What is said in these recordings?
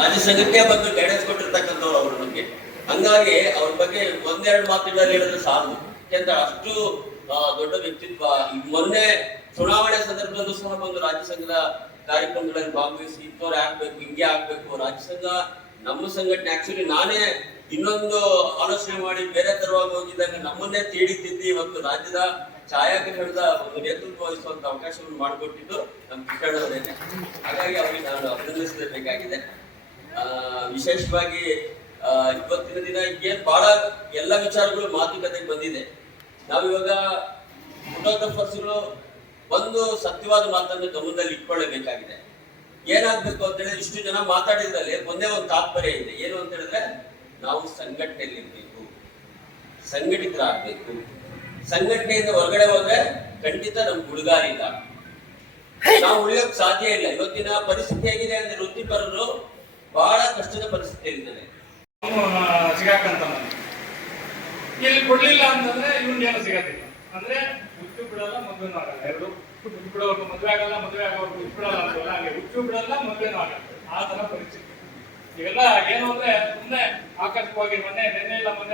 ರಾಜ್ಯ ಸಂಘಕ್ಕೆ ಬಂದು ಗೈಡೆನ್ಸ್ ಕೊಟ್ಟಿರ್ತಕ್ಕಂಥವ್ರು ಅವ್ರ ಬಗ್ಗೆ. ಹಂಗಾಗಿ ಅವ್ರ ಬಗ್ಗೆ ಒಂದೆರಡು ಮಾತುಗಳಲ್ಲಿ ಹೇಳಿದ್ರೆ ಸಾಲದು. ಯಾಕೆಂದ್ರೆ ಅಷ್ಟು ದೊಡ್ಡ ವ್ಯಕ್ತಿತ್ವ. ಮೊನ್ನೆ ಚುನಾವಣೆ ಸಂದರ್ಭದಲ್ಲೂ ಸಹ ಬಂದು ರಾಜ್ಯ ಸಂಘದ ಕಾರ್ಯಕ್ರಮಗಳಲ್ಲಿ ಭಾಗವಹಿಸಿ ಇಂಥವ್ರು ಆಗ್ಬೇಕು, ಹಿಂಗೆ ಆಗ್ಬೇಕು, ರಾಜ್ಯ ಸಂಘ ನಮ್ಮ ಸಂಘಟನೆ. ಆಕ್ಚುಲಿ ನಾನೇ ಇನ್ನೊಂದು ಆಲೋಚನೆ ಮಾಡಿ ಬೇರೆ ತರವಾಗಿ ಹೋಗಿದ್ದಾಗ ನಮ್ಮನ್ನೇ ತೀಡಿತಿದ್ದು ಇವತ್ತು ರಾಜ್ಯದ ಛಾಯಾಗ್ರಹಣದ ಒಂದು ನೇತೃತ್ವ ವಹಿಸುವಂತ ಅವಕಾಶವನ್ನು ಮಾಡಿಕೊಟ್ಟಿದ್ದು ನಮ್ಮ ಕಿರಣವರೇನೆ. ಹಾಗಾಗಿ ಅವರಿಗೆ ನಾನು ಅಭಿನಂದಿಸಬೇಕಾಗಿದೆ. ವಿಶೇಷವಾಗಿ ಇವತ್ತಿನ ದಿನ ಏನ್ ಬಹಳ ಎಲ್ಲ ವಿಚಾರಗಳು ಮಾತುಕತೆಗೆ ಬಂದಿದೆ. ನಾವಿವಾಗ ಫೋಟೋಗ್ರಫರ್ಸ್ಗಳು ಒಂದು ಸತ್ಯವಾದ ಮಾತನ್ನು ಗಮನದಲ್ಲಿ ಇಟ್ಕೊಳ್ಳಬೇಕಾಗಿದೆ. ಏನಾಗ್ಬೇಕು ಅಂತ ಹೇಳಿದ್ರೆ, ಇಷ್ಟು ಜನ ಮಾತಾಡಿದ್ರಲ್ಲಿ ಒಂದೇ ಒಂದು ತಾತ್ಪರ್ಯ ಇದೆ. ಏನು ಅಂತ ಹೇಳಿದ್ರೆ, ನಾವು ಸಂಘಟನೆಯಲ್ಲಿರ್ಬೇಕು, ಸಂಘಟಿತರಾಗಬೇಕು. ಸಂಘಟನೆಯಿಂದ ಹೊರಗಡೆ ಹೋದ್ರೆ ಖಂಡಿತ ನಮ್ಗೆ ಹುಡುಗಾರಿ ಇಲ್ಲ, ನಾವು ಉಳಿಯೋಕ್ ಸಾಧ್ಯ ಇಲ್ಲ. ಇವತ್ತಿನ ಪರಿಸ್ಥಿತಿ ಹೇಗಿದೆ ಅಂದ್ರೆ ವೃತ್ತಿಪರರು ಬಹಳ ಕಷ್ಟದ ಪರಿಸ್ಥಿತಿಯಲ್ಲಿದ್ದಾರೆ. ಸಿಗಾಕಂತ ಇಲ್ಲಿ ಕೊಡ್ಲಿಲ್ಲ ಅಂತಂದ್ರೆ ಇವನ್ನೇನು ಸಿಗತ್ತಿಲ್ಲ. ಅಂದ್ರೆ ಹುಚ್ಚು ಬಿಡಲ್ಲ, ಮದುವೆನೂ ಆಗಲ್ಲ. ಎರಡು ಹುಚ್ಚು ಬಿಡೋರ್ಗು ಮದುವೆ ಆಗಲ್ಲ, ಮದುವೆ ಆಗೋರ್ಗು ಹುಚ್ಚು ಬಿಡಲ್ಲ ಅಂತಲ್ಲ, ಹಾಗೆ ಹುಚ್ಚು ಬಿಡಲ್ಲ, ಮದುವೆನೂ ಆಗಲ್ಲ. ಆ ತರ ಪರಿಸ್ಥಿತಿ ಇವೆಲ್ಲ. ಏನು ಅಂದ್ರೆ ಸುಮ್ಮನೆ ಆಕಸ್ಮಿಕವಾಗಿ ಮೊನ್ನೆ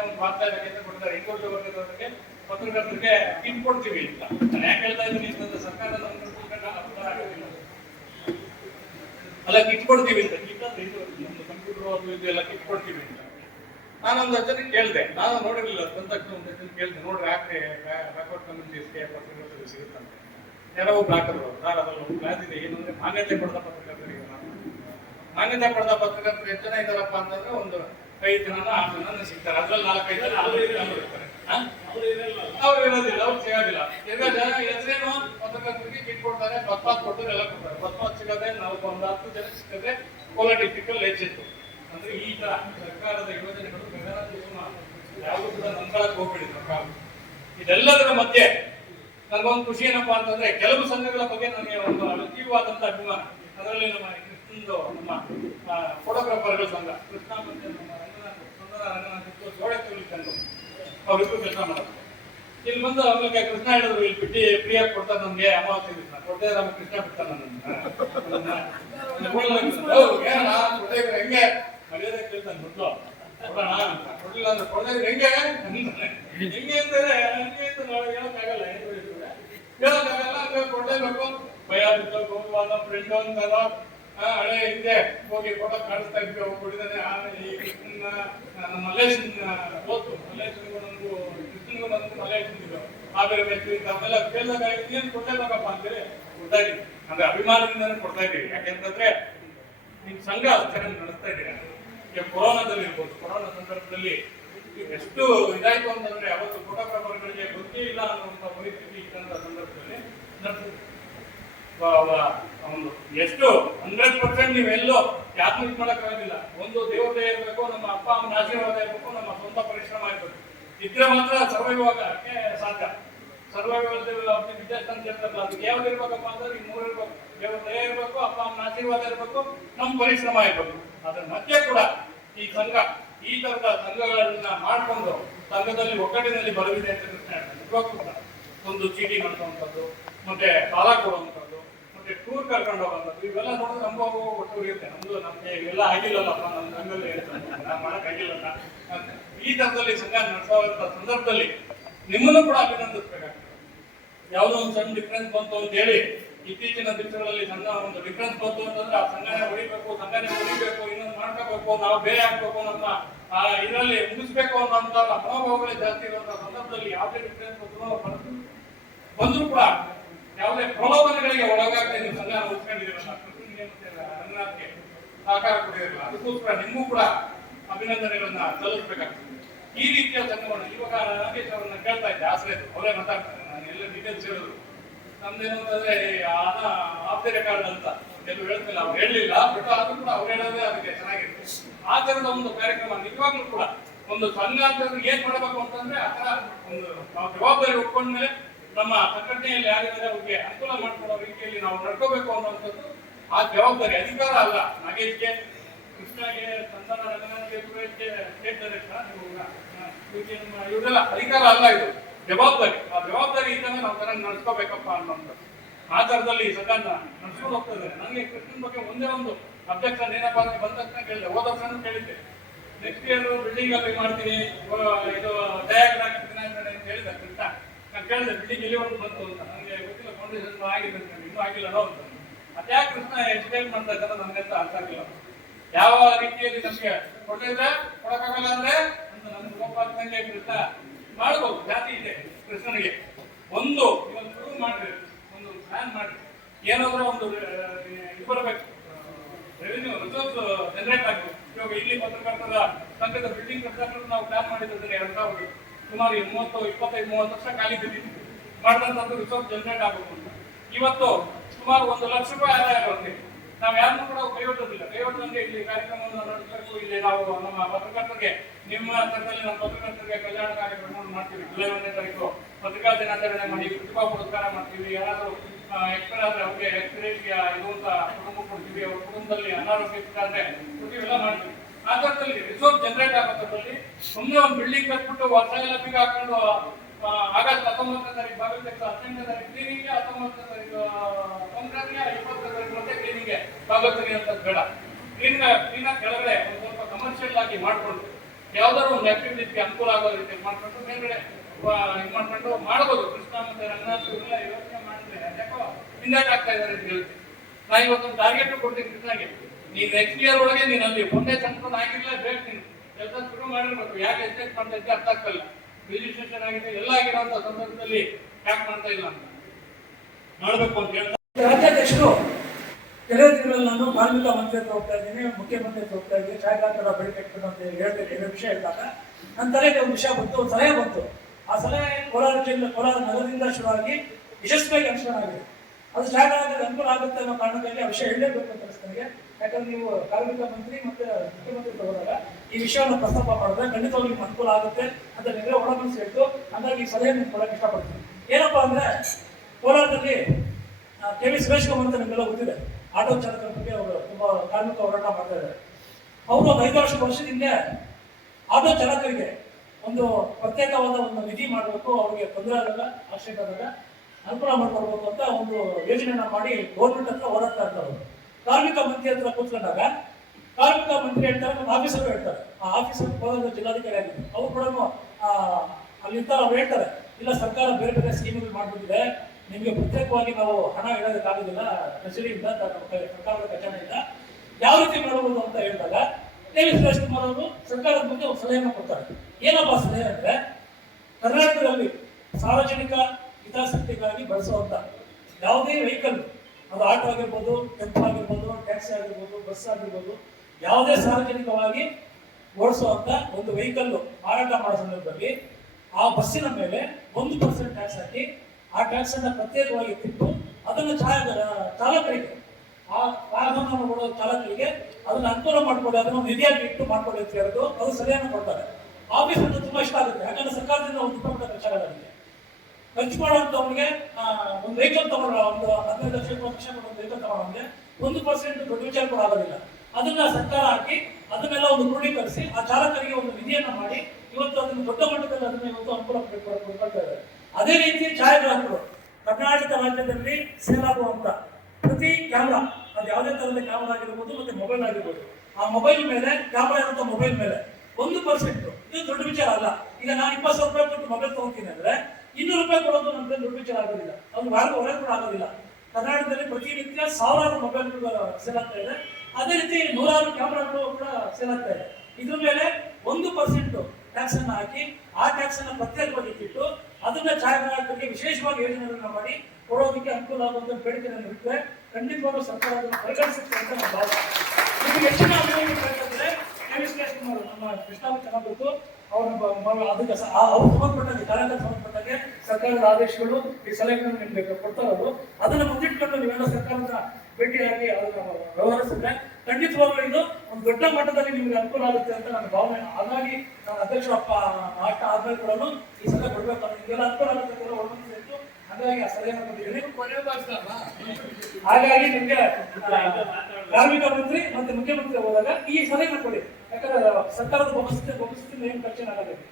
ಒಂದು ವಾರ್ತಾಕ್ಕೆ ಕೊಡ್ತಾರೆ, ಇಂಕೋರ್ಟ್ ವರ್ಗದವರಿಗೆ ಪತ್ರಕರ್ತರಿಗೆ ಕಿಟ್ ಕೊಡ್ತೀವಿ ಅಂತ. ನಾನು ಯಾಕೆ ಹೇಳ್ತಾ ಇದ್ದೀನಿ ಅಂತಂದ್ರೆ, ಸರ್ಕಾರದ ಆಗೋದಿಲ್ಲ ಅಲ್ಲ, ಕಿಟ್ ಕೊಡ್ತೀವಿ ಅಂತ. ನಮ್ದು ಕಂಪ್ಯೂಟರ್ ಅದು ಇದು ಎಲ್ಲ ಕಿಟ್ ಕೊಡ್ತೀವಿ ಅಂತ ನಾನೊಂದು ಜನಕ್ಕೆ ಕೇಳಿದೆ. ನಾನು ನೋಡಿರ್ಲಿಲ್ಲ, ತಂದ ಒಂದು ಜನ ಕೇಳಿದೆ, ನೋಡ್ರಿ ಯಾಕೆ ಬ್ಯಾಕ್ವರ್ಡ್ ಕಮ್ಯುನಿಟೀಸ್ಗೆ ಪತ್ರಕರ್ತರಿಗೆ ಸಿಗುತ್ತಂತೆ. ಯಾರೋ ಒಬ್ರು ಹಾಕಿದ್ರು, ಸರ್ ಅದ್ರಲ್ಲಿ ಒಂದು ಕ್ಲಾಸ್ ಇದೆ. ಏನಂದ್ರೆ ಮಾನ್ಯತೆ ಪಡೆದ ಪತ್ರಕರ್ತರಿಗೆ. ಮಾನ್ಯತೆ ಪಡೆದ ಪತ್ರಕರ್ತರು ಎಷ್ಟು ಜನ ಇದ್ದಾರಪ್ಪ ಅಂತಂದ್ರೆ ಒಂದು 5 ಜನ 6 ಜನ ಸಿಗ್ತಾರೆ. ಅದ್ರಲ್ಲಿ 4-5 ಜನ ಇರ್ತಾರೆ. ಅವ್ರು ಇರೋದಿಲ್ಲ, ಅವ್ರು ಸಿಗೋದಿಲ್ಲ. ಹೆಸರೇನು ಪತ್ರಕರ್ತರಿಗೆ ಕಿಟ್ ಕೊಡ್ತಾರೆ, ಬತ್ಪಾತ್ ಕೊಡ್ತಾರೆ, ಎಲ್ಲ ಕೊಡ್ತಾರೆ. ಬತ್ಪಾತ್ ಸಿಗದೆ ನಾವು ಒಂದು 10 ಜನ ಸಿಕ್ಕದೆ ಕೋಲಾರ ಡಿಸ್ಟ್ರಿಕ್ಟ್ ಹೆಚ್ಚಿತ್ತು. ಅಂದ್ರೆ ಈ ತರ ಸರ್ಕಾರದ ಯೋಜನೆಗಳು ಯಾವುದು ಕೂಡ ನಂಬ್ಕೊಳಕ್ ಹೋಗ್ಬೇಡಿ ಸರ್ಕಾರ. ಇದೆಲ್ಲದರ ಮಧ್ಯೆ ನನಗೊಂದು ಖುಷಿ ಏನಪ್ಪಾ ಅಂತಂದ್ರೆ, ಕೆಲವು ಸಂಘಗಳ ಬಗ್ಗೆ ನನಗೆ ಒಂದು ಅತೀವವಾದಂತ ಅಭಿಮಾನ. ಅದರಲ್ಲಿ ನಮ್ಮ ನಮ್ಮ ಫೋಟೋಗ್ರಾಫರ್ಗಳ ಸಂಘ ಕೃಷ್ಣ ಮತ್ತೆ ನಮ್ಮ ರಂಗನಾಥ್ ಜೋಡೆ ತಂದು ಅವರಿಬ್ರು ಕೆಲಸ ಮಾಡೋದು. ಇಲ್ಲಿ ಬಂದು ಆಮೇಲೆ ಕೃಷ್ಣ ಹೇಳಿದ್ರು, ಇಲ್ಲಿ ಬಿಟ್ಟು ಫ್ರೀಯಾಗಿ ಕೊಡ್ತಾರೆ ನಮ್ಗೆ ಅಮಾವಾಸ್ಯೆ ದಿವಸ. ಕೊಡ್ತೇ ನಮ್ಮ ಕೃಷ್ಣ ಬಿಡ್ತಾನೆ ಹೆಂಗೆ ಮರ್ಯಾದೆ ಕೇಳ್ತಾನೆ ಮೊದಲು ಕೊಡೋಣ ಅಂತ. ಕೊಡ್ಲಿಲ್ಲ ಅಂದ್ರೆ ಕೊಡದೇ ಹೆಂಗೆ ಹೆಂಗೆ ಅಂತಾರೆ. ಹಂಗೆ ಅಂತ ನಾವು ಹೇಳಕ್ಕಾಗಲ್ಲ, ಹೇಳಕ್ಕಾಗಲ್ಲ. ಅಂದ್ರೆ ಕೊಡ್ಲೇಬೇಕು. ಭಯ ಬಿದ್ದು ಗೋವಾದ ಫ್ರೆಂಡ್ ಅಂತಲ್ಲ, ಹಳೆ ಹಿಂದೆ ಹೋಗಿ ಫೋಟೋ ಕಾಣಿಸ್ತಾ ಇದ್ವಿ. ಅವ್ರು ಕೊಟ್ಟಿದ್ದಾನೆ. ಆಮೇಲೆ ಈ ಕೃಷ್ಣನ ಮಲ್ಲೇಶನ್ ಹೋತು, ಮಲ್ಲೇಶನ್ಗೂ ನಮಗೂ ಕೃಷ್ಣನ್ಗೂ ನಮಗೂ ಮಲ್ಲೇಶನ್ಗೂ ಬೇರೆ ಬೇಕು ಅಂತ ಆಮೇಲೆ ಕೇಳಿದಾಗ ಇನ್ನೇನು ಕೊಡ್ಲೇಬೇಕಪ್ಪ ಅಂತೇಳಿ ಕೊಡ್ತಾ ಇದೀವಿ. ಅಂದ್ರೆ ಅಭಿಮಾನದಿಂದಾನೇ ಕೊಡ್ತಾ ಇದ್ದೀವಿ. ಯಾಕೆಂತಂದ್ರೆ ನಿಮ್ ಸಂಘ ಚೆನ್ನಾಗಿ ನಡೆಸ್ತಾ ಇದ್ದೀರಾ. ಈಗ ಕೊರೋನಾದಲ್ಲಿ ಇರ್ಬೋದು, ಕೊರೋನಾ ಸಂದರ್ಭದಲ್ಲಿ ಎಷ್ಟು ಇದಾಯ್ತು ಅಂತಂದ್ರೆ, ಅವತ್ತು ಫೋಟೋಗ್ರಾಫರ್ಗಳಿಗೆ ಗೊತ್ತೇ ಇಲ್ಲ ಅನ್ನುವಂಥ ಪರಿಸ್ಥಿತಿ ಇದ್ದಂತ ಸಂದರ್ಭದಲ್ಲಿ ಒಂದು ಎಷ್ಟು 100% ನೀವೆಲ್ಲೋ ಯಾಕೆ ಮಿಸ್ ಮಾಡೋಕ್ಕಾಗೋದಿಲ್ಲ. ಒಂದು ದೇವತೆ ಇರಬೇಕು, ನಮ್ಮ ಅಪ್ಪ ಅಮ್ಮನ ಆಶೀರ್ವಾದ ಇರಬೇಕು, ನಮ್ಮ ಸ್ವಂತ ಪರಿಶ್ರಮ ಇರಬೇಕು. ಇದ್ರೆ ಮಾತ್ರ ಸರ್ವೈವ್ ಆಗಕ್ಕೆ ಸಾಧ್ಯ. ಸರ್ವೈವ್ ವಿದ್ಯಾರ್ಥಿ ಇರ್ತಾರಲ್ಲ, ಅದಕ್ಕೆ ಯಾವ್ದು ಇರ್ಬೇಕಪ್ಪ ಅಂದ್ರೆ ಈ 3 ಇರ್ಬೇಕು. ದೇವ್ರ ದಯ ಇರ್ಬೇಕು, ಅಪ್ಪ ಅಮ್ಮನ ಆಶೀರ್ವಾದ ಇರ್ಬೇಕು, ನಮ್ಮ ಪರಿಶ್ರಮ ಇರ್ಬೇಕು. ಅದ್ರ ಮಧ್ಯೆ ಕೂಡ ಈ ಸಂಘ ಈ ತರದ ಸಂಘಗಳನ್ನ ಮಾಡ್ಕೊಂಡು ಸಂಘದಲ್ಲಿ ಒಗ್ಗಟ್ಟಿನಲ್ಲಿ ಬಲವಿದೆ ಅಂತ ನಿಜವಾಗ್ಲೂ ಒಂದು ಚೀಟಿ ಮಾಡುವಂಥದ್ದು, ಮತ್ತೆ ಸಾಲ ಕೊಡುವಂಥದ್ದು, ಮತ್ತೆ ಟೂರ್ ಕರ್ಕೊಂಡು ಹೋಗುವಂಥದ್ದು, ಇವೆಲ್ಲ ನೋಡಿದ್ರೆ ಅನುಭವ ಒಟ್ಟು ಇರುತ್ತೆ. ನಮ್ಗೆ ಇವೆಲ್ಲ ಆಗಿಲ್ಲಲ್ಲಪ್ಪ, ನಮ್ಮ ಸಂಘದಲ್ಲಿ ನಾವು ಮಾಡಕ್ ಆಗಿಲ್ಲಲ್ಲ. ಈ ತರದಲ್ಲಿ ಸಂಘ ನಡೆಸುವಂತ ಸಂದರ್ಭದಲ್ಲಿ ನಿಮ್ಮನ್ನು ಕೂಡ ಅಭಿನಂದಿಸಬೇಕಾಗ್ತದೆ. ಯಾವುದೋ ಒಂದು ಸಣ್ಣ ಡಿಫ್ರೆನ್ಸ್ ಬಂತು ಅಂತ ಹೇಳಿ ಇತ್ತೀಚಿನ ದಿವಸಗಳಲ್ಲಿ ಸಣ್ಣ ಒಂದು ಡಿಫ್ರೆನ್ಸ್ ಬಂತು ಅಂತಂದ್ರೆ ಆ ಸಂಘನೆ ಹೊಡಿಬೇಕು, ಇನ್ನೊಂದು ಮಾಡ್ಕೋಬೇಕು, ನಾವು ಬೇರೆ ಹಾಕ್ಬೇಕು, ನಮ್ಮ ಇದರಲ್ಲಿ ಮುಗಿಸ್ಬೇಕು ಅನ್ನೋಂಥ ಮನೋಭಾವಗಳೇ ಜಾಸ್ತಿ ಇರುವಂತಹ ಸಂದರ್ಭದಲ್ಲಿ ಯಾವುದೇ ಡಿಫ್ರೆನ್ಸ್ ಬಂದ್ರು ಕೂಡ ಯಾವುದೇ ಪ್ರಲೋಭನೆಗಳಿಗೆ ಒಳಗಾಗದೆ ನೀವು ಸಂಘ ಉಳಿಸ್ಕೊಂಡಿದ್ದೀರಲ್ಲ, ಮತ್ತೆ ರಂಗನಾಥ್ಗೆ ಸಹಕಾರ ಕೊಡಿರಲ್ಲ, ಅದಕ್ಕೋಸ್ಕರ ನಿಮಗೂ ಕೂಡ ಅಭಿನಂದನೆಗಳನ್ನ ಸಲ್ಲಿಸಬೇಕಾಗ್ತದೆ. ಈ ರೀತಿಯ ಸಂಘವನ್ನು ಇವಾಗ ನಾಗೇಶ್ ಅವರನ್ನ ಕೇಳ್ತಾ ಇದ್ದೆ, ಆಶ್ರಯ ಅವರೇ ಮಾತಾಡ್ತಾರೆ. ನಾನು ಎಲ್ಲ ಡೀಟೇಲ್ಸ್ ಹೇಳಿದ್ರು. ನಮ್ದೇನು ಅಂತಂದ್ರೆ ಆಫ್ ದಿ ರೆಕಾರ್ಡ್ ಅಂತ ಎಲ್ಲೂ ಹೇಳ್ತಿಲ್ಲ, ಅವ್ರು ಹೇಳಲಿಲ್ಲ. ಬಟ್ ಅದು ಕೂಡ ಅವ್ರು ಹೇಳೋದೇ ಅದಕ್ಕೆ ಚೆನ್ನಾಗಿರುತ್ತೆ. ಆ ತರದ ಒಂದು ಕಾರ್ಯಕ್ರಮ ನಿಜವಾಗ್ಲೂ ಕೂಡ ಒಂದು ಸಂಘ ಅಂತಂದ್ರೆ ಏನ್ ಮಾಡಬೇಕು ಅಂತಂದ್ರೆ, ಆ ತರ ಒಂದು ನಾವು ಜವಾಬ್ದಾರಿ ಒಪ್ಕೊಂಡ್ಮೇಲೆ ನಮ್ಮ ಸಂಘಟನೆಯಲ್ಲಿ ಯಾರಿದ್ದಾರೆ ಅವ್ರಿಗೆ ಅನುಕೂಲ ಮಾಡ್ಕೊಳ್ಳೋ ರೀತಿಯಲ್ಲಿ ನಾವು ನಡ್ಕೋಬೇಕು ಅನ್ನುವಂಥದ್ದು ಆ ಜವಾಬ್ದಾರಿ. ಅಧಿಕಾರ ಅಲ್ಲ. ನಾಗೇಶ್ಗೆ, ಕೃಷ್ಣಗೆ, ಚಂದನ, ರಂಗನಾಥ್ಗೆ, ಸುರೇಶ್ಗೆ, ಸ್ಟೇಟ್ ಡೈರೆಕ್ಟರ್, ಇವರೆಲ್ಲ ಅಧಿಕಾರ ಅಲ್ಲ, ಇದು ಜವಾಬ್ದಾರಿ. ಆ ಜವಾಬ್ದಾರಿ ಇದ್ದಾಗ ನಾವು ಚೆನ್ನಾಗಿ ನಡೆಸ್ಕೋಬೇಕಪ್ಪ ಅನ್ನೋಂಥದ್ದು. ಆ ತರದಲ್ಲಿ ಸಂಘ ನಡ್ಸ್ಕೊಂಡು ಹೋಗ್ತಾ ಇದ್ದಾರೆ. ನನಗೆ ಕೃಷ್ಣನ್ ಬಗ್ಗೆ ಒಂದೇ ಒಂದು ಅಬ್ಜೆಕ್ಷನ್ ಏನಪ್ಪಾ ಅಂದ್ರೆ ಬಂದ ತಕ್ಷಣ ಕೇಳಿದೆ, ಹೋದ ವರ್ಷನೂ ಕೇಳಿದ್ದೆ. ನೆಕ್ಸ್ಟ್ ಇಯರ್ ಬಿಲ್ಡಿಂಗ್ ಅಲ್ಲಿ ಮಾಡ್ತೀನಿ, ಇದು ಡಯಾಗ್ರಾಮ್ ಹಾಕ್ತೀನಿ ಅಂತ ಹೇಳಿದೆ ಕೃಷ್ಣ. ನಾನು ಕೇಳಿದೆ ಬಿಲ್ಡಿಂಗ್ ಎಲ್ಲಿವರೆಗೂ ಬಂತು ಅಂತ. ನನಗೆ ಗೊತ್ತಿಲ್ಲ, ಫೌಂಡೇಶನ್ ಆಗಿದೆ ಅಂತ, ಇನ್ನೂ ಆಗಿಲ್ಲ ನೋ ಅಂತ. ಅದ್ಯಾಕೆ ಕೃಷ್ಣ ಎಕ್ಸ್ಪ್ಲೇನ್ ಮಾಡ್ತಾ ಇದ್ದಾರೆ ನನಗಂತ ಅರ್ಥ ಆಗಿಲ್ಲ. ಯಾವ ರೀತಿಯಲ್ಲಿ ನಮ್ಗೆ ಕೊಟ್ಟಿದ್ರೆ ಕೊಡಕ್ಕಾಗಲ್ಲ ಅಂದ್ರೆ ಅಂತ ನಮ್ಗೆ ಕೋಪ ಆಗ್ತಂಗೆ ಕೃಷ್ಣ ಮಾಡ್ಬೋದು. ಜಾತಿ ಇದೆ ಕೃಷ್ಣನಿಗೆ. ಒಂದು ಇವತ್ತು ಶುರು ಮಾಡ್ರಿ, ಒಂದು ಪ್ಲಾನ್ ಮಾಡ್ರಿ, ಏನಾದ್ರೂ ಒಂದು ಇದು ಬರಬೇಕು, ರೆವಿನ್ಯೂ ರಿಸೋರ್ಸ್ ಜನರೇಟ್ ಆಗಬೇಕು. ಇವಾಗ ಇಲ್ಲಿ ಪತ್ರಕರ್ತರ ಸಂಘದ ಬಿಲ್ಡಿಂಗ್ ಕಟ್ಟಕ್ಕೆ ನಾವು ಪ್ಲಾನ್ ಮಾಡಿದ್ರೆ 2000 ಸುಮಾರು 25-30 ವರ್ಷ ಖಾಲಿ ಬಿದ್ದಿತ್ತು. ಮಾಡಿದಂಥದ್ದು ರಿಸೋರ್ಸ್ ಜನರೇಟ್ ಆಗಬೇಕು ಅಂತ. ಇವತ್ತು ಸುಮಾರು 1 ಲಕ್ಷ ರೂಪಾಯಿ ಆದಾಯ ಬರುತ್ತೆ. ನಾವು ಯಾರನ್ನೂ ಕೂಡ ಕೈಗೊಳ್ಳೋದಿಲ್ಲ. ಕೈಗೊಳ್ಳದಂಗೆ ಇಲ್ಲಿ ಕಾರ್ಯಕ್ರಮವನ್ನು ನಡೆಸಬೇಕು. ಇಲ್ಲಿ ನಾವು ನಮ್ಮ ಪತ್ರಕರ್ತರಿಗೆ, ನಿಮ್ಮ ಹಂತದಲ್ಲಿ ನಮ್ಮ ಪತ್ರಕರ್ತರಿಗೆ ಕಲ್ಯಾಣ ಕಾರ್ಯಕ್ರಮವನ್ನು ಮಾಡ್ತೀವಿ. ಜುಲೈ 1ನೇ ತಾರೀಕು ಪತ್ರಿಕಾ ದಿನಾಚರಣೆ ಮಾಡಿ ಪ್ರತಿಭಾ ಪುರಸ್ಕಾರ ಮಾಡ್ತೀವಿ. ಯಾರಾದರೂ ಎಕ್ಸ್ಪೈರ್ ಆದ್ರೆ ಅವ್ರಿಗೆ ಎಕ್ಸ್ಪೈರಿಗೆ ಇದು ಅಂತ ಕುಟುಂಬ ಕೊಡ್ತೀವಿ. ಅವ್ರ ಕುಟುಂಬದಲ್ಲಿ ಅನಾರೋಗ್ಯ ಆದ್ರೆ ಎಲ್ಲ ಮಾಡ್ತೀವಿ. ಆ ಥರದಲ್ಲಿ ರಿಸೋರ್ಸ್ ಜನರೇಟ್ ಆಗೋದ್ರಲ್ಲಿ ಸುಮ್ಮನೆ ಒಂದು ಬಿಲ್ಡಿಂಗ್ ಕಟ್ಬಿಟ್ಟು ವರ್ಷ ಎಲ್ಲ ಬೀಗ ಹಾಕೊಂಡು ಆಗಸ್ಟ್ 19ನೇ ತಾರೀಕು ಬಾಗಿಲು ತೆಗೆದು 18ನೇ ತಾರೀಕು ಕ್ಲೀನಿಂಗ್ಗೆ, 19ನೇ ತಾರೀಕು ಸಂಕ್ರಾಂತಿಗೆ, 20ನೇ ತಾರೀಕು ಮತ್ತೆ ಕ್ಲೀನಿಂಗ್ಗೆ ಬಾಗಿಲು ತೆಗೆಯುವಂಥದ್ದು ಬೇಡ. ಕ್ಲೀನಾಗಿ ಕೆಳಗಡೆ ಒಂದು ಸ್ವಲ್ಪ ಕಮರ್ಷಿಯಲ್ ಆಗಿ ಮಾಡ್ಕೊಂಡು ಯಾವ್ದಾದ್ರು ಒಂದು ಆಕ್ಟಿವಿಟೀಸ್ಗೆ ಅನುಕೂಲ ಆಗೋ ರೀತಿ ಮಾಡ್ಕೊಂಡು ಮೇಲ್ಗಡೆ ಇದು ಮಾಡ್ಕೊಂಡು ಮಾಡ್ಬೋದು. ಕೃಷ್ಣ ಮತ್ತೆ ರಂಗನಾಥ್ ಇವೆಲ್ಲ ಯೋಚನೆ ಮಾಡಿದ್ರೆ ಯಾಕೋ ಹಿಂದೇಟ್ ಆಗ್ತಾ ಇದ್ದಾರೆ ಅಂತ ಹೇಳ್ತೀನಿ. ನಾ ಇವತ್ತೊಂದು ಟಾರ್ಗೆಟ್ ಕೊಡ್ತೀನಿ ಕೃಷ್ಣಗೆ, ನೀನ್ ನೆಕ್ಸ್ಟ್ ಇಯರ್ ಒಳಗೆ ನೀನು ಅಲ್ಲಿ ಒಂದೇ ಸಂಪದ ಆಗಿರ್ಲೇ ಬೇಕು. ನೀನು ಕೆಲಸ ಶುರು ಮಾಡಿರ್ಬೇಕು. ಯಾಕೆ ಎಸ್ಟೇಟ್ ಮಾಡ್ತಾ ಇದ್ದೆ ಅರ್ಥ ಆಗ್ತಿಲ್ಲ. ರಿಜಿಸ್ಟ್ರೇಷನ್ ಆಗಿದೆ ಎಲ್ಲ ಆಗಿರೋಂಥ ಸಂದರ್ಭದಲ್ಲಿ ಯಾಕೆ ಮಾಡ್ತಾ ಇಲ್ಲ ಅಂತ ಮಾಡಬೇಕು ಅಂತ ಹೇಳ್ತಾರೆ ರಾಜ್ಯಾಧ್ಯಕ್ಷರು. ಕೆಲವೇ ದಿನಗಳಲ್ಲಿ ನಾನು ಕಾರ್ಮಿಕ ಮಂತ್ರಿ ಹತ್ರ ಹೋಗ್ತಾ ಇದ್ದೀನಿ, ಮುಖ್ಯಮಂತ್ರಿ ಹತ್ರ ಹೋಗ್ತಾ ಇದ್ದೀನಿ, ಛಾಯಾಗ್ರಾಹಕರ ಬಳಿ ಕಟ್ಟಬೇಕು ಅಂತ ಹೇಳ್ತೇನೆ. ವಿಷಯ ಹೇಳಿದಾಗ ನನ್ನ ತಲೆಗೆ ಒಂದು ವಿಷಯ ಬಂತು, ಒಂದು ಸಲಹೆ ಬಂತು. ಆ ಸಲಹೆ ಕೋಲಾರ ನಗರದಿಂದ ಶುರುವಾಗಿ ಯಶಸ್ವಿಯಾಗಿ ಅನುಷ್ಠಾನ ಆಗಿದೆ. ಅದು ಛಾಯಾಗ್ರಾಹಕರಿಗೆ ಅನುಕೂಲ ಆಗುತ್ತೆ ಅನ್ನೋ ಕಾರಣಕ್ಕಾಗಿ ಆ ವಿಷಯ ಹೇಳಲೇಬೇಕು ಅಂತ ನನಗೆ. ಯಾಕಂದ್ರೆ ನೀವು ಕಾರ್ಮಿಕ ಮಂತ್ರಿ ಮತ್ತೆ ಮುಖ್ಯಮಂತ್ರಿ ತಗೊಂಡಾಗ ಈ ವಿಷಯವನ್ನು ಪ್ರಸ್ತಾಪ ಮಾಡಿದ್ರೆ ಖಂಡಿತವಾಗಿ ನಿಮ್ಗೆ ಅನುಕೂಲ ಆಗುತ್ತೆ ಅಂತ ನಿಮಗೆ ಒಳಮನಸ್ಸು ಹೇಳ್ತು. ಹಾಗಾಗಿ ಈ ಸಲಹೆ ನಿಮ್ಗೆ ಕೊಡಕ್ಕೆ ಇಷ್ಟಪಡ್ತೀನಿ. ಏನಪ್ಪಾ ಅಂದ್ರೆ, ಕೋಲಾರದಲ್ಲಿ ಕೆ.ವಿ. ಸುರೇಶ್ ಕುಮಾರ್ ಅಂತ ನಿಮ್ಗೆಲ್ಲ ಗೊತ್ತಿದೆ. ಆಟೋ ಚಾಲಕರ ಬಗ್ಗೆ ಅವರು ತುಂಬಾ ಕಾರ್ಮಿಕ ಹೋರಾಟ ಮಾಡ್ತಾ ಇದ್ದಾರೆ. ಅವರು ಒಂದು 5 ವರ್ಷದಿಂದ ಆಟೋ ಚಾಲಕರಿಗೆ ಒಂದು ಪ್ರತ್ಯೇಕವಾದ ಒಂದು ನಿಧಿ ಮಾಡಬೇಕು, ಅವರಿಗೆ ತೊಂದರೆ ಆಗಲ್ಲ, ಆಶ್ರಯ ಆದಾಗ ಅನುಕೂಲ ಮಾಡ್ಕೊಡ್ಬೇಕು ಅಂತ ಒಂದು ಯೋಜನೆಯನ್ನ ಮಾಡಿ ಗೌರ್ಮೆಂಟ್ ಹತ್ರ ಹೋರಾಡ್ತಾ ಇರ್ತಾರೆ. ಕಾರ್ಮಿಕ ಮಂತ್ರಿ ಹತ್ರ ಕೂತ್ಕೊಂಡಾಗ ಕಾರ್ಮಿಕ ಮಂತ್ರಿ ಹೇಳ್ತಾರೆ, ನಮ್ಮ ಆಫೀಸರ್ ಹೇಳ್ತಾರೆ, ಆ ಆಫೀಸರ್ ಕೋಲಾರದ ಜಿಲ್ಲಾಧಿಕಾರಿ ಆಗಿದ್ದಾರೆ, ಅವ್ರು ಕೂಡ ಅಲ್ಲಿರ್ತಾರೆ. ಅವ್ರು ಹೇಳ್ತಾರೆ, ಇಲ್ಲ ಸರ್ಕಾರ ಬೇರೆ ಬೇರೆ ಸ್ಕೀಮ್ಗಳು ಮಾಡ್ಬಿಟ್ಟಿದೆ, ನಿಮಗೆ ಪ್ರತ್ಯೇಕವಾಗಿ ನಾವು ಹಣ ಇಡೋದಕ್ಕಾಗೋದಿಲ್ಲ ಕಚೇರಿಯಿಂದ, ಸರ್ಕಾರದ ಖಜಾನೆಯಿಂದ, ಯಾವ ರೀತಿ ಮಾಡಬಹುದು ಅಂತ ಹೇಳಿದಾಗ ಕೆ.ವಿ. ಸುರೇಶ್ ಕುಮಾರ್ ಅವರು ಸರ್ಕಾರದ ಬಗ್ಗೆ ಒಂದು ಸಲಹೆಯನ್ನು ಕೊಡ್ತಾರೆ. ಏನಪ್ಪಾ ಸಲಹೆ ಅಂದ್ರೆ, ಕರ್ನಾಟಕದಲ್ಲಿ ಸಾರ್ವಜನಿಕ ಹಿತಾಸಕ್ತಿಗಾಗಿ ಬಳಸುವಂತ ಯಾವುದೇ ವೆಹಿಕಲ್, ಅದು ಆಟೋ ಆಗಿರ್ಬೋದು, ಟೆಂಪೋ ಆಗಿರ್ಬೋದು, ಟ್ಯಾಕ್ಸಿ ಆಗಿರ್ಬೋದು, ಬಸ್ ಆಗಿರ್ಬೋದು, ಯಾವುದೇ ಸಾರ್ವಜನಿಕವಾಗಿ ಓಡಿಸುವಂತ ಒಂದು ವೆಹಿಕಲ್ ಮಾರಾಟ ಮಾಡೋ ಸಂದರ್ಭದಲ್ಲಿ ಆ ಬಸ್ಸಿನ ಮೇಲೆ 1% ಟ್ಯಾಕ್ಸ್ ಹಾಕಿ ಆ ಟ್ಯಾಕ್ಸ್ ಅನ್ನ ಪ್ರತ್ಯೇಕವಾಗಿ ತಿಂದು ಅದನ್ನು ಚಾಲಕರಿಗೆ, ಆ ವಾಹನವನ್ನು ಓಡೋ ಚಾಲಕರಿಗೆ ಅದನ್ನ ಅನುಕೂಲ ಮಾಡ್ಕೊಳ್ಳಿ, ಅದನ್ನು ನಿಧಿಯಾಗಿ ಇಟ್ಟು ಮಾಡ್ಕೊಳ್ಳಿ ಅಂತ ಹೇಳೋದು, ಅದು ಸಲಹೆಯನ್ನು ಕೊಡ್ತಾರೆ. ಆಫೀಸ್ ಅಂತ ತುಂಬಾ ಇಷ್ಟ ಆಗುತ್ತೆ. ಯಾಕಂದ್ರೆ ಸರ್ಕಾರದಿಂದ ಒಂದು ರೂಪಾಯಿ ಕೂಡ ಖರ್ಚಾಗಲ್ಲ. ಖರ್ಚು ಮಾಡುವಂತವ್ರಿಗೆ ಒಂದು ವೆಹಿಕಲ್ ತಗೊಂಡ ಒಂದು 15 ಲಕ್ಷ 20 ಲಕ್ಷ ಒಂದು ವೆಹಿಕಲ್ ತಗೊಂಡ್ರೆ 1% ದೊಡ್ಡ ವಿಚಾರ ಕೂಡ ಆಗೋದಿಲ್ಲ. ಅದನ್ನ ಸರ್ಕಾರ ಹಾಕಿ ಅದನ್ನೆಲ್ಲ ಒಂದು ಕ್ರೋಢೀಕರಿಸಿ ಆ ಚಾಲಕರಿಗೆ ಒಂದು ನಿಧಿಯನ್ನ ಮಾಡಿ ಇವತ್ತು ಅದನ್ನು ದೊಡ್ಡ ಮಟ್ಟದಲ್ಲಿ ಅದನ್ನ ಇವತ್ತು ಅನುಕೂಲ ಕೊಡ್ತಾ ಇದ್ದಾರೆ. ಅದೇ ರೀತಿ ಛಾಯಾಗ್ರಾಹಕರು ಕರ್ನಾಟಕ ರಾಜ್ಯದಲ್ಲಿ ಸೇಲ್ ಆಗುವಂತ ಪ್ರತಿ ಕ್ಯಾಮ್ರಾ, ಅದು ಯಾವುದೇ ತರಹದ ಕ್ಯಾಮ್ರಾ ಆಗಿರ್ಬೋದು ಮತ್ತೆ ಮೊಬೈಲ್ ಆಗಿರ್ಬೋದು, ಆ ಮೊಬೈಲ್ ಮೇಲೆ ಕ್ಯಾಮ್ರಾ ಇರುವಂತ ಮೊಬೈಲ್ ಮೇಲೆ 1%, ಇದು ದೊಡ್ಡ ವಿಚಾರ ಅಲ್ಲ. ಈಗ ನಾನು 20,000 ರೂಪಾಯಿ ಕೊಟ್ಟು ಮೊಬೈಲ್ ತಗೋತೀನಿ ಅಂದ್ರೆ 200 ರೂಪಾಯಿ ಕೊಡೋದು ನಮ್ಗೆ ದೊಡ್ಡ ವಿಚಾರ ಆಗೋದಿಲ್ಲ. ಅದು ಹೊರಗೆ ಕೂಡ ಆಗೋದಿಲ್ಲ. ಕರ್ನಾಟಕದಲ್ಲಿ ಪ್ರತಿನಿತ್ಯ 1000 ಮೊಬೈಲ್ಗಳು ಸೇಲ್ ಆಗ್ತಾ ಇದೆ. ಅದೇ ರೀತಿ 100 ಕ್ಯಾಮ್ರಾಗಳು ಕೂಡ ಸೇಲ್ ಆಗ್ತಾ ಇದೆ. ಇದ್ರ ಮೇಲೆ 1% ಟ್ಯಾಕ್ಸ್ ಅನ್ನ ಹಾಕಿ ಆ ಟ್ಯಾಕ್ಸ್ ಅನ್ನ ಪ್ರತ್ಯೇಕವಾಗಿ ಇಟ್ಟಿಟ್ಟು ಅದನ್ನ ಛಾಯಾಗ್ರಾಹಕರಿಗೆ ವಿಶೇಷವಾಗಿ ಯೋಜನೆಗಳನ್ನ ಮಾಡಿ ಕೊಡೋದಕ್ಕೆ ಅನುಕೂಲ ಆಗುವಂತ ಬೇಡಿಕೆಯನ್ನು ಬಿಟ್ಟರೆ ಖಂಡಿತವಾಗ್ಲೂ ಸರ್ಕಾರ ಅದನ್ನು ಪರಿಗಣಿಸುತ್ತೆ ಅಂತ ನಾನು ಭಾವಿಸ್ತೀನಿ. ನಿಮಗೆ ಹೆಚ್ಚಿನ ಅಭಿವೃದ್ಧಿ ಬೇಕಂದ್ರೆ ಕೆ.ವಿ. ಸುರೇಶ್ ಕುಮಾರ್ ನಮ್ಮ ಕೃಷ್ಣಾವು ಚೆನ್ನಾಗಿ ಗೊತ್ತು. ಅದಕ್ಕೆ ಅವ್ರು ಸಂಬಂಧಪಟ್ಟಂಗೆ ಕಾರ್ಯಕ್ರಮ ಸಂಬಂಧಪಟ್ಟಂಗೆ ಸರ್ಕಾರದ ಆದೇಶಗಳು ಈ ಸಲಹೆಗಳನ್ನು ನಿಮ್ಗೆ ಕೊಡ್ತಾರದು, ಅದನ್ನ ಮುಂದಿಟ್ಕೊಂಡು ನೀವೆಲ್ಲ ಸರ್ಕಾರದ ಭೇಟಿಯಾಗಿ ಅದನ್ನ ವ್ಯವಹರಿಸಿದ್ರೆ ಖಂಡಿತವಾಗ್ಲೂ ಇದು ಒಂದು ದೊಡ್ಡ ಮಟ್ಟದಲ್ಲಿ ನಿಮ್ಗೆ ಅನುಕೂಲ ಆಗುತ್ತೆ ಅಂತ ನನ್ನ ಭಾವನೆ. ಹಾಗಾಗಿ ನಾನು ಅಧ್ಯಕ್ಷರಪ್ಪ ಆಟ ಆದ್ಮೇಲೆ ಕೂಡ ಈ ಸಲಹೆ ಕೊಡ್ಬೇಕು ಅಂತ ನಿಮ್ಗೆಲ್ಲ ಅನುಕೂಲ ಆಗುತ್ತೆ ಅಂತ ಒಳಗೊಂಡು ಇತ್ತು. ಹಾಗಾಗಿ ಆ ಸಲಹೆಯನ್ನು ಕೊಟ್ಟಿದ್ದೀನಿ. ಹಾಗಾಗಿ ನಿಮ್ಗೆ ಕಾರ್ಮಿಕ ಮಂತ್ರಿ ಮತ್ತೆ ಮುಖ್ಯಮಂತ್ರಿ ಹೋದಾಗ ಈ ಸಲಹೆಯನ್ನು ಕೊಡಿ. ಯಾಕಂದ್ರೆ ಸರ್ಕಾರದ ಬಹುಸ್ಥಿತಿ ಏನು ಖರ್ಚೇನಾಗಬೇಕು,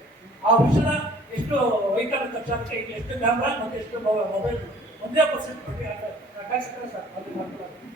ಆ ವರ್ಷದ ಎಷ್ಟು ವೆಹಿಕಲ್ ಖರ್ಚಾಗುತ್ತೆ, ಎಷ್ಟು ಕ್ಯಾಮ್ರಾ ಮತ್ತೆ ಎಷ್ಟು ಮೊಬೈಲ್ 1% ಟ್ಯಾಕ್ಸ್ ಸರ್ ಅದು ಮಾಡ್ಕೊಳ್ಳೋದು.